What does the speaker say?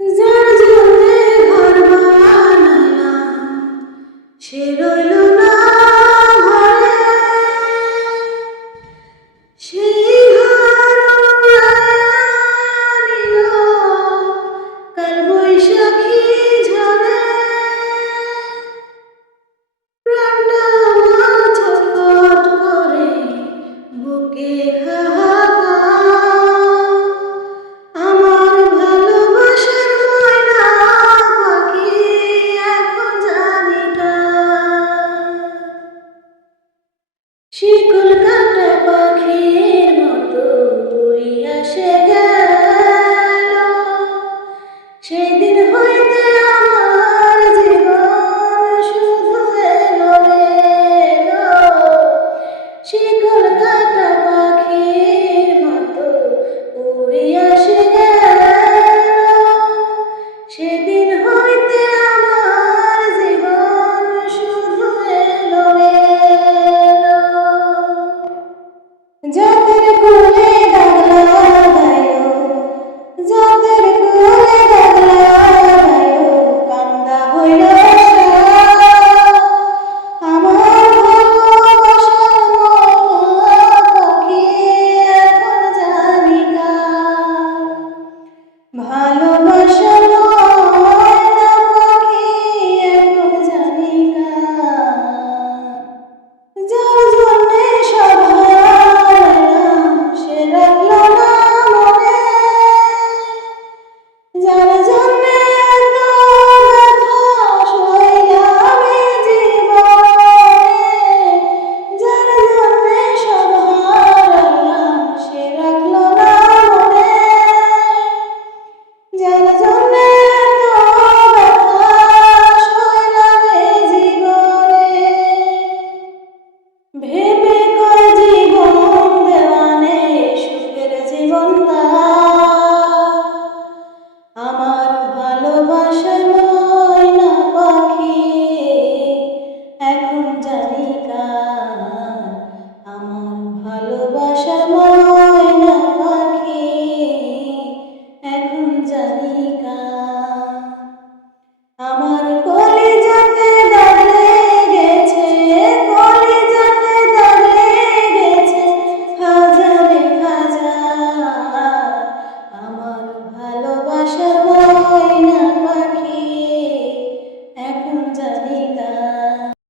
যার জন্যে ঘর বানাইলাম সে রইল না ঘরে, সেই ঘর উড়াইয়া নিল কাল বৈশাখী ঝড়ে। প্রাণটা আমার ছটফট করে বুকে হাহাকার, আমার ভালোবাসার ময়না পাখি এখন জানি কার। শিকল কাটা পাখির মতো উড়িয়া সে গেল, সেদিন হইতে আমার জীবন শুধু এলো এলো। শিকল কাটা পাখির মতো উড়িয়া সে গেল, সেদিন হইতে আমার জীবন শুধু এলো এলো। যাদের কোলে দাগ লাগাইলো, যাদের কোলে দাগ লাগাইলো, কান্দা হইল সারা। আমার ভালোবাসার ময়না পাখি এখন জানি কার। ভালো